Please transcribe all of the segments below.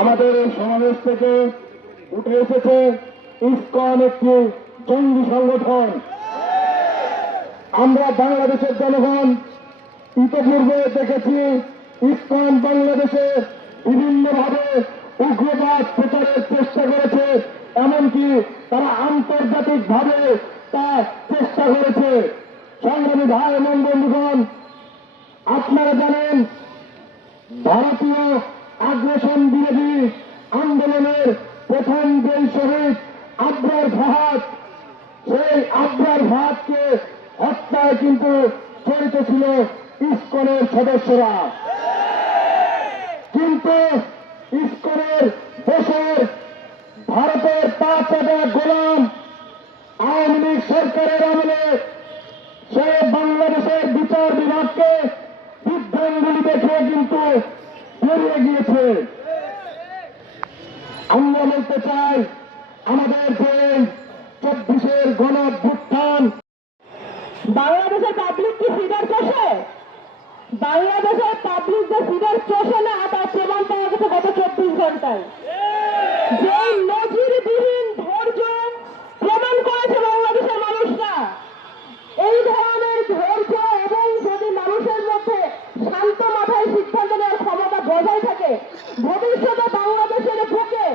আমাদের এই সমাবেশ থেকে উঠে এসেছে ইসকন একটি জঙ্গি সংগঠন। আমরা বাংলাদেশের জনগণ ইতিপূর্বে দেখেছি ইসকন বাংলাদেশে বিভিন্নভাবে উগ্রবাদ প্রচারের চেষ্টা করেছে, এমনকি তারা আন্তর্জাতিকভাবে তা চেষ্টা করেছে। সংগ্রামী ভাই এবং বন্ধুগণ, আপনারা জানেন, ভারতীয় আগ্রাসন বিরোধী আন্দোলনের প্রথম যেই শহীদ আব্রার ভাত সেই আব্রার ভাতকে হত্যায় কিন্তু জড়িত ছিল ইস্কনের সদস্যরা। কিন্তু ইস্কনের দেশের ভারতের পাঁচ হাজার গোলাম আওয়ামী লীগ সরকারের আমলে সে বাংলাদেশের বিচার বিভাগকে বিভ্রাঙ্গুলি দেখে কিন্তু বেরিয়ে গিয়েছে। আমরা বলতে চাই, আমাদের যে চব্বিশের গণ অভ্যুত্থান বাংলাদেশের পাবলিক কি ফিগার চষে? বাংলাদেশের পাবলিক যে ফিগার চষে না, তার প্রমাণ পাওয়া গেছে গত চব্বিশ ঘন্টায় নজিরবিহীন ধৈর্য প্রমাণ করেছে বাংলাদেশের মানুষরা এই ধরনের ধৈর্য এবং যদি মানুষের মধ্যে শান্ত মাথায় সিদ্ধান্ত নেওয়ার ক্ষমতা বজায় থাকে ভবিষ্যতে বাংলাদেশের বুকে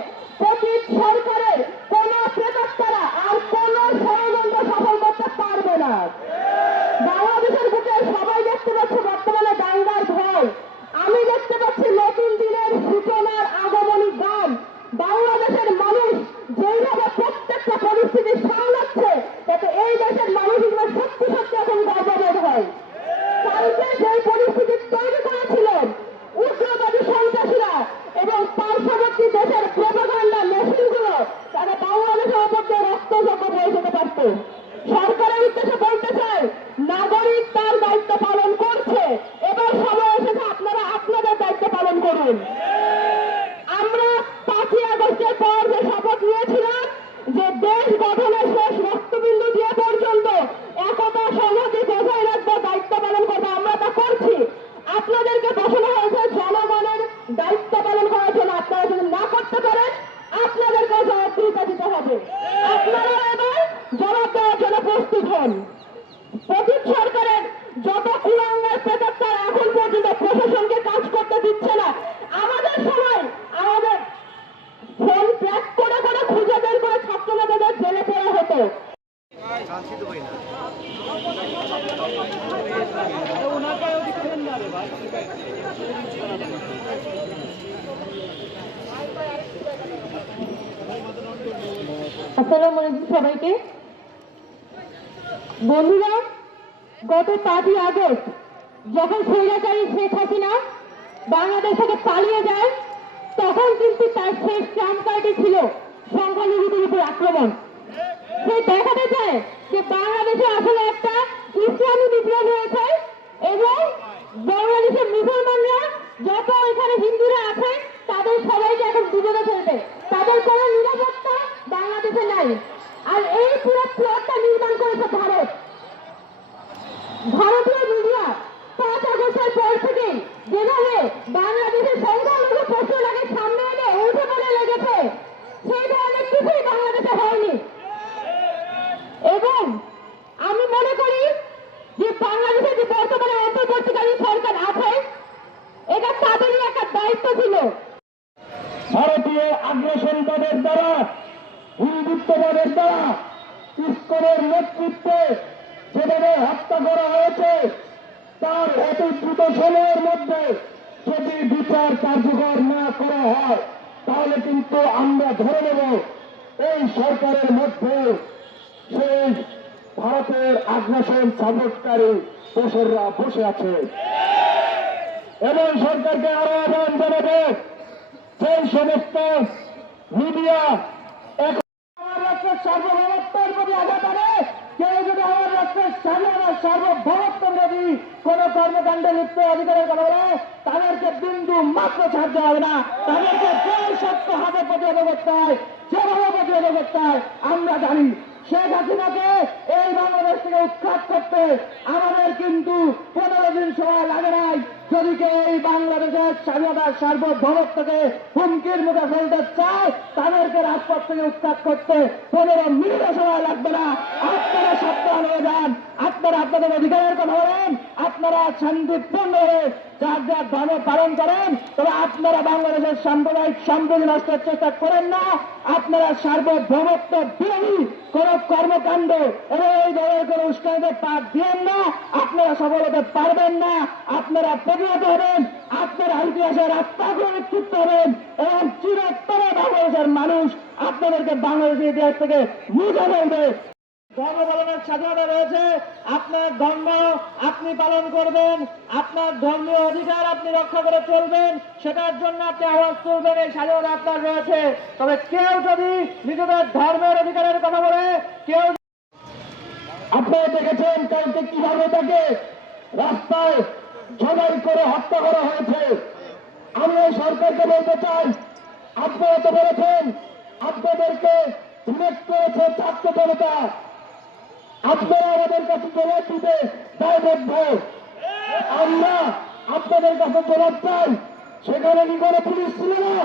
পতিত সরকারের কোন প্রেতাত্মারা আর কোন ষড়যন্ত্র সফল করতে পারবে না বাংলাদেশের বুকে সবাই দেখতে পাচ্ছে বর্তমানে দাঙ্গার ভয়। আমি দেখতে পাচ্ছি নতুন দিনের সূচনার আগমনী গান। বাংলাদেশের মানুষ যেইভাবে প্রত্যেকটা পরিস্থিতি সামলাচ্ছে, তাতে এই দেশের মানুষ এগুলো সত্যি সত্যি এখন গর্ববোধ হয়। কালকে যে পরিস্থিতি তৈরি করেছিলেন উগ্রবাদী সন্ত্রাসীরা এবং পার্শ্ববর্তী দেশের প্রোপাগান্ডা মেশিনগুলো তারা বাংলাদেশের ওপর দিয়ে রক্তযোগ্য বয়ে যেতে পারত সরকারের উদ্দেশ্যে বলতে চাই নাগরিক তার দায়িত্ব পালন করছে এবার সময় এসেছে আপনারা আপনাদের দায়িত্ব পালন করুন আমরা পাঁচই আগস্টের পর যে শপথ নিয়েছিলাম যে দেশ গঠনের শেষ রক্তবিন্দু দিয়ে পর্যন্ত একতা সংহতি বজায় রাখব দায়িত্ব পালন করব আমরা তা করছি আপনাদেরকে বসানো হয়েছে জনগণের দায়িত্ব পালন করার জন্য আপনারা যদি না করতে পারেন আপনাদেরকে জবাবদিহিতা দিতে হবে আপনারা এবার জবাব দেওয়ার জন্য প্রস্তুত হন পতিত সরকারের যত কুলাঙ্গার প্রেতাত্মার এখন পর্যন্ত প্রশাসনকে কাজ করতে দিচ্ছে না আমাদের সময় আমাদের ফোন ট্র্যাক করে করে খুঁজে বের করে ছাত্র নেতাদের জেলে পড়া হতো সবাইকে। বন্ধুরা, গত পাঁচই আগস্ট যখন স্বৈরাচারী শেখ হাসিনা বাংলাদেশ থেকে পালিয়ে যায়, তখন কিন্তু তার শেষ ট্রাম্প কার্ডই ছিল সংখ্যালঘুদের উপর আক্রমণ সে দেখাতে চায় যে বাংলাদেশে আসলে একটা ইসলামী বিপ্লব হয়েছে এবং বাংলাদেশের মুসলমানরা যত এখানে হিন্দুরা আছে তাদের সবাইকে এখন দুজনে ফেলবে তাদের কোনো নিরাপত্তা বাংলাদেশে নাই আর এই পুরো প্লটটা নির্মাণ করেছে ভারত ভারতীয় মিডিয়া পাঁচ আগস্টের পর থেকে যেভাবে বাংলাদেশের সংখ্যালঘু প্রশ্নটাকে সামনে এনে উঠে পড়ে লেগেছে। সেই ধরনের কিছুই বাংলাদেশে হয়নি। এবং আমি মনে করি যে বাংলাদেশে যে বর্তমানে অন্তর্বর্তীকালীন সরকার আছে, এটা তাদেরই একটা দায়িত্ব ছিল। ভারতীয় আগ্রাসনবাদের দ্বারা, হিন্দুত্ববাদের দ্বারা, ইস্কনের নেতৃত্বে যেভাবে হত্যা করা হয়েছে, তার অতি দ্রুত সময়ের মধ্যে যদি বিচার কার্যকর না করা হয়, তাহলে কিন্তু আমরা ধরে নেব এই সরকারের মধ্যে সেই ভারতের আগ্রাসন সাপোর্টকারী দোসররা বসে আছে। এবং সরকারকে আরও আহ্বান জানাবে সেই সমস্ত মিডিয়া এখন সার্বভৌমত্বের প্রতি আঘাত আনে কেউ যদি আমার রাষ্ট্রের স্বাধীনতা সার্বভৌমত্বের প্রতি কোন কর্মকাণ্ডে লিপ্ত অধিকারের কথা বলে, তাদেরকে বিন্দু মাত্র ছাড়তে হবে না। তাদেরকে যে সত্য হাতে প্রতিহত করতে হয়, যেভাবে প্রতিহত আমরা জানি শেখ হাসিনাকে এই বাংলাদেশ থেকে উৎখাত করতে আমাদের কিন্তু পনেরো দিন সময় লাগে নাই। যদি এই বাংলাদেশের স্বাধীনতার সার্বভৌমত্বকে হুমকির মুখে ফেলতে চায়, তাদেরকে রাজপথ থেকে উৎখাত করতে পনেরো মিনিটও সময় লাগবে না। আপনারা সাবধান হয়ে যান। আপনারা আপনাদের অধিকারের কথা বলেন। আপনারা শান্তিপূর্ণভাবে যার যার ধর্ম পালন করেন, তবে আপনারা বাংলাদেশের সাম্প্রদায়িক সম্প্রীতি নষ্টের চেষ্টা করেন না। আপনারা সার্বভৌমত্ব বিরোধী কোন কর্মকাণ্ড এবং এই ধরনের কোন উস্কানিতে পা দিয়েন না। আপনারা সফল হতে পারবেন না। আপনারা প্রতিহত হবেন। আপনারা ইতিহাসের আত্মাগ্রহ নেতৃত্ব হবেন এবং চিরতরে বাংলাদেশের মানুষ আপনাদেরকে বাংলাদেশের ইতিহাস থেকে মুছে ফেলবে। ধর্ম পালনের স্বাধীনতা রয়েছে, আপনার ধর্ম আপনি পালন করবেন, আপনার ধর্মীয় অধিকার আপনি রক্ষা করে চলবেন, সেটার জন্য আপনি আওয়াজ তুলবেন, এই স্বাধীনতা আপনার রয়েছে। তবে কেউ যদি নিজেদের ধর্মের অধিকারের কথা বলে, কেউ আপনারা দেখেছেন কালকে কীভাবে তাকে রাস্তায় জবাই করে হত্যা করা হয়েছে। আমি এই সরকারকে বলতে চাই, আপনারা তো বলেছেন, আপনাদেরকে করেছে ছাত্র জনতা আপনারা আমাদের কাছে জবাব দিতে দায়বদ্ধ। আমরা আপনাদের কাছে জবাব চাই, সেখানে কি কোনো পুলিশ ছিল না?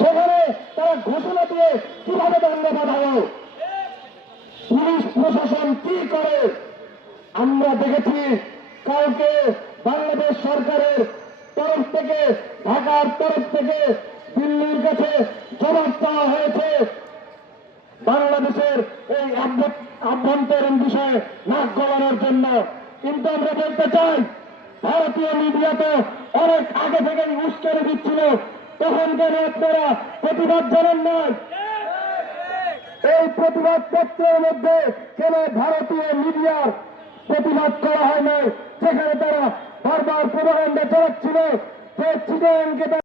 সেখানে তারা ঘোষণা দিয়ে কীভাবে দাঙ্গা বাঁধালো পুলিশ প্রশাসন কি করে? আমরা দেখেছি কাউকে বাংলাদেশ সরকারের তরফ থেকে, ঢাকার তরফ থেকে দিল্লির কাছে জবাব চাওয়া হয়েছে। বাংলাদেশের এই আভ্য- আভ্যন্তরীণ বিষয়ে নাক গলানোর জন্য। কিন্তু আমরা বলতে চাই, ভারতীয় মিডিয়া তো অনেক আগে থেকেই উস্কানি দিচ্ছিল। তখন কেন আপনারা প্রতিবাদ জানান নাই? এই প্রতিবাদ পত্রের মধ্যে কেন ভারতীয় মিডিয়ার প্রতিবাদ করা হয় নাই? যেখানে তারা বারবার প্রভাকাণ্ডা চালাচ্ছিল যে চিটাঙ্গে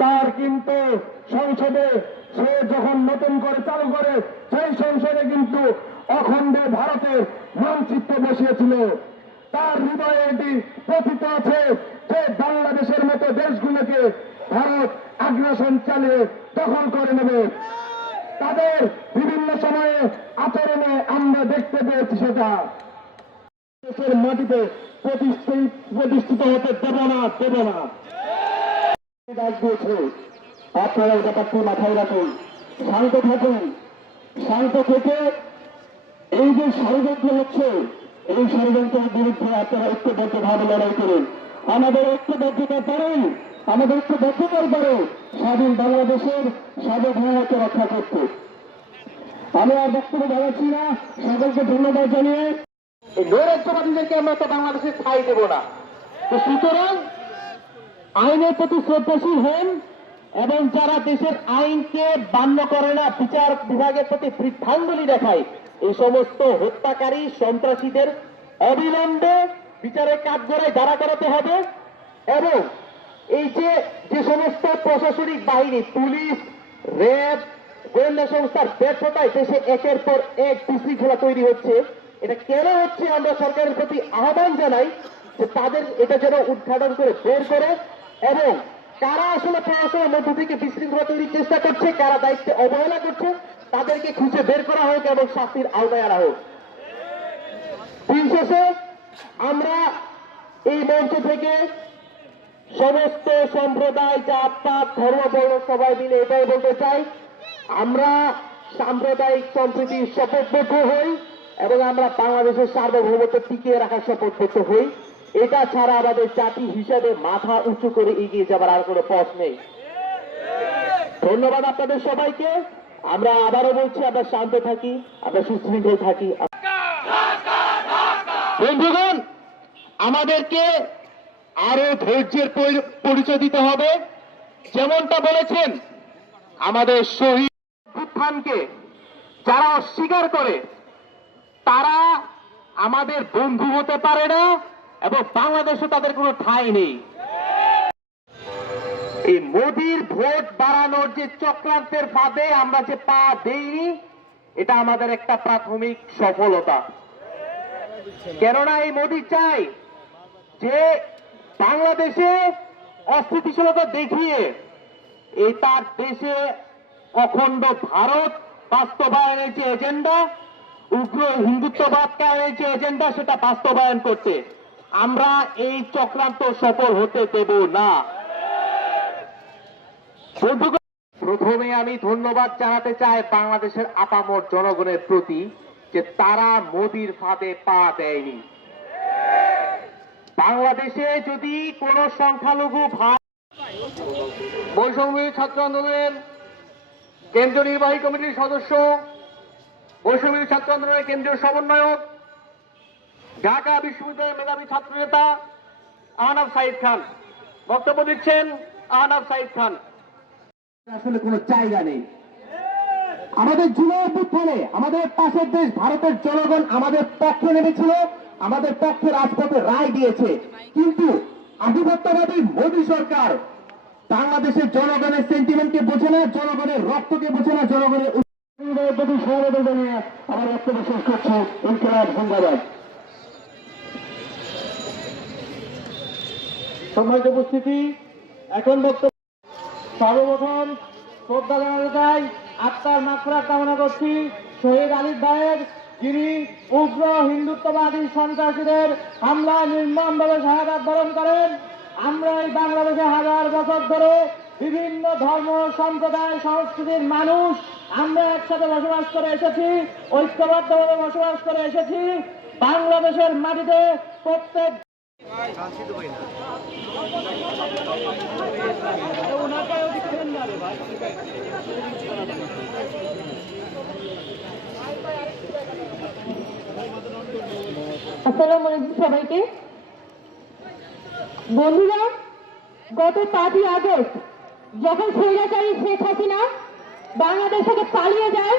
তার কিন্তু সংসদে সে যখন নতুন করে চালু করে, সেই সংসদে কিন্তু অখণ্ডে ভারতের মানচিত্র বসিয়েছিল। তার হৃদয়ে এটি প্রথিত আছে যে বাংলাদেশের মতো দেশগুলোকে ভারত আগ্রাসন চালিয়ে দখল করে নেবে। তাদের বিভিন্ন সময়ে আচরণে আমরা দেখতে পেয়েছি সেটা। দেশের মাটিতে প্রতিষ্ঠিত প্রতিষ্ঠিত হতে দেব না দেব না। আপনারা এই মাথায় রাখুন। শান্ত থাকুন। শান্ত থেকে এই যে ষড়যন্ত্র হচ্ছে, এই ষড়যন্ত্রের বিরুদ্ধে আপনারা ঐক্যবদ্ধভাবে লড়াই করুন। আমাদের ঐক্যবদ্ধতা পারেই, আমাদের ঐক্যবদ্ধতার পারে স্বাধীন বাংলাদেশের সার্বভৌমত্ব রক্ষা করতে। আমি আর বক্তব্য বাড়াচ্ছি না। সকলকে ধন্যবাদ জানিয়ে এই নৈরাজ্যবাদীদেরকে আমরা তো বাংলাদেশে ছাই দেব না। তো সুতরাং আইনের প্রতি শ্রদ্ধাশীল হন এবং যারা দেশের আইনকে বান্য করে না, বিচার বিভাগের প্রতি বৃদ্ধাঙ্গুলি দেখায়, এই সমস্ত হত্যাকারী সন্ত্রাসীদের অবিলম্বে বিচারের কাঠগড়ায় দাঁড়া করাতে হবে এবং এই যে যে সমস্ত প্রশাসনিক বাহিনী, পুলিশ, র্যাব, গোয়েন্দা সংস্থার ব্যর্থতায় দেশে একের পর এক বিশৃঙ্খলা তৈরি হচ্ছে, এটা কেন হচ্ছে আমরা সরকারের প্রতি আহ্বান জানাই যে তাদের এটা যেন উদ্ঘাটন করে বের করে এবং কারা আসলে প্রশাসনের মধ্য থেকে বিশৃঙ্খলা তৈরির চেষ্টা করছে, কারা দায়িত্বে অবহেলা করছে, তাদেরকে খুঁজে বের করা হোক এবং শাস্তির আওতায় আনা হোক। দিন শেষে আমরা এই মঞ্চ থেকে সমস্ত সম্প্রদায়, জাত, পাত, ধর্ম, বর্ণ, সবাই মিলে এটাই বলতে চাই, আমরা সাম্প্রদায়িক সম্প্রীতির শপথবদ্ধ হই এবং আমরা বাংলাদেশের সার্বভৌমত্ব টিকিয়ে রাখার শপথবদ্ধ হই। এটা ছাড়া আমাদের জাতি হিসাবে মাথা উঁচু করে এগিয়ে যাবার আর কোনো পথ নেই। ধন্যবাদ আপনাদের সবাইকে। আমরা আবারও বলছি, আমরা শান্ত থাকি, আমরা সুশৃঙ্খল থাকি। বন্ধুগণ, আমাদেরকে আরও ধৈর্যের পরিচয় দিতে হবে। যেমনটা বলেছেন, আমাদের শহীদ উত্থানকে যারা অস্বীকার করে, তারা আমাদের বন্ধু হতে পারে না। এবং বাংলাদেশে তাদের কোনো ঠাঁই নেই। এই মোদির ভোট বাড়ানোর যে চক্রান্তের ফাঁদে আমরা যে পা দেইনি, এটা আমাদের একটা প্রাথমিক সফলতা। কেননা এই মোদি চাই যে বাংলাদেশে অস্থিতিশীলতা দেখিয়ে এই তার দেশে অখণ্ড ভারত বাস্তবায়নের যে এজেন্ডা, উগ্র হিন্দুত্ববাদ কায়েমের যে এজেন্ডা, সেটা বাস্তবায়ন করতে। আমরা এই চক্রান্ত সফল হতে দেব না। প্রথমে আমি ধন্যবাদ জানাতে চাই বাংলাদেশের আপামর জনগণের প্রতি যে তারা মোদির ফাঁদে পা দেয়নি। বাংলাদেশে যদি কোন সংখ্যালঘু ভাই বৈষম্য ছাত্র আন্দোলনের কেন্দ্রীয় নির্বাহী কমিটির সদস্য বৈষম্য ছাত্র আন্দোলনের কেন্দ্রীয় সমন্বয়ক ঢাকা বিশ্ববিদ্যালয়ের মেধাবী ছাত্র নেতা আহনাব সাইদ খান। বক্তব্য দিচ্ছেন আহনাব সাইদ খান। আসলে কোনো জায়গা নেই। আমাদের জুলাই অভ্যুত্থানে আমাদের পাশের দেশ ভারতের জনগণ আমাদের পক্ষে নেমেছিল আমাদের পক্ষে রাজপথে রায় দিয়েছে। কিন্তু আধিপত্যবাদী মোদী সরকার বাংলাদেশের জনগণের সেন্টিমেন্টকে বোঝে না জনগণের রক্তকে বোঝে না জনগণের প্রতি জানিয়ে আমার বক্তব্য শেষ করছি ইনকলাব জিন্দাবাদ সম্মানিত উপস্থিতি, এখন বক্তব্য সর্বপ্রথম শ্রদ্ধা জানাতে চাই আত্মার মাত্রা কামনা করছি, শহীদ আলিফ ভাইয়ের, যিনি উগ্র হিন্দুত্ববাদী সন্ত্রাসীদের হামলা নির্মমভাবে শাহাদাত বরণ করেন। আমরা এই বাংলাদেশে হাজার বছর ধরে বিভিন্ন ধর্ম, সম্প্রদায়, সংস্কৃতির মানুষ, আমরা একসাথে বসবাস করে এসেছি, ঐক্যবদ্ধভাবে বসবাস করে এসেছি। বাংলাদেশের মাটিতে প্রত্যেক সবাইকে। বন্ধুরা, গত পাঁচই আগস্ট যখন স্বৈরাচারী শেখ হাসিনা বাংলাদেশ থেকে পালিয়ে যায়,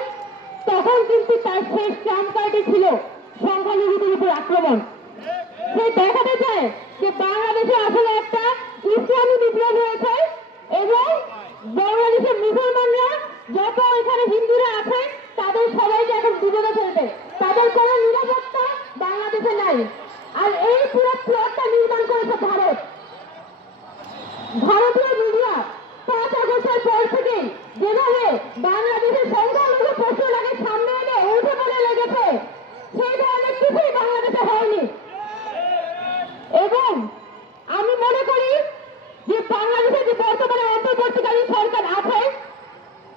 তখন কিন্তু তার শেষ চামকাটি ছিল সংখ্যালঘুদের উপর আক্রমণ। সে দেখাতে চায় যে বাংলাদেশে আসলে একটা ইসলামী বিপ্লব হয়েছে এবং বাংলাদেশের মুসলমানরা যত এখানে হিন্দুরা আছে তাদের সবাইকে এখন দুজনে ফেলবে তাদের কোনো নিরাপত্তা বাংলাদেশে নাই আর এই পুরো প্লটটা নির্মাণ করেছে ভারত ভারতীয় মিডিয়া পাঁচ আগস্টের পর থেকে যেভাবে বাংলাদেশের সংখ্যালঘু প্রশ্নটাকে সামনে এনে উঠে পড়ে লেগেছে সেই ধরনের কিছুই বাংলাদেশে হয়নি এবং আমি মনে করি যে বাংলাদেশে যে বর্তমানে অন্তর্বর্তীকালীন সরকার আছে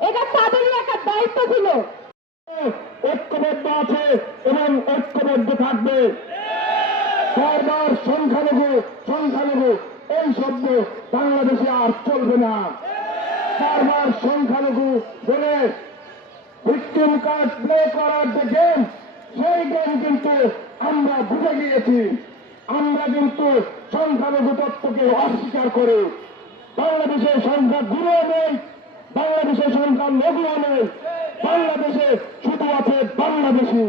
এটা তাদেরই একটা দায়িত্ব ছিল ঐক্যবদ্ধ আছে এবং ঐক্যবদ্ধ থাকবে বারবার সংখ্যালঘু সংখ্যালঘু এই শব্দ বাংলাদেশে আর চলবে না বারবার সংখ্যালঘু বলে ভিক্টিম কার্ড প্লে করার যে গেম সেই গেম কিন্তু আমরা বুঝে গিয়েছি। আমরা কিন্তু সংখ্যালঘু তত্ত্বকে অস্বীকার করে। বাংলাদেশের সংখ্যা গুরুও নেই, বাংলাদেশের সংখ্যা লঘুও নেই, বাংলাদেশে শুধু আছে বাংলাদেশি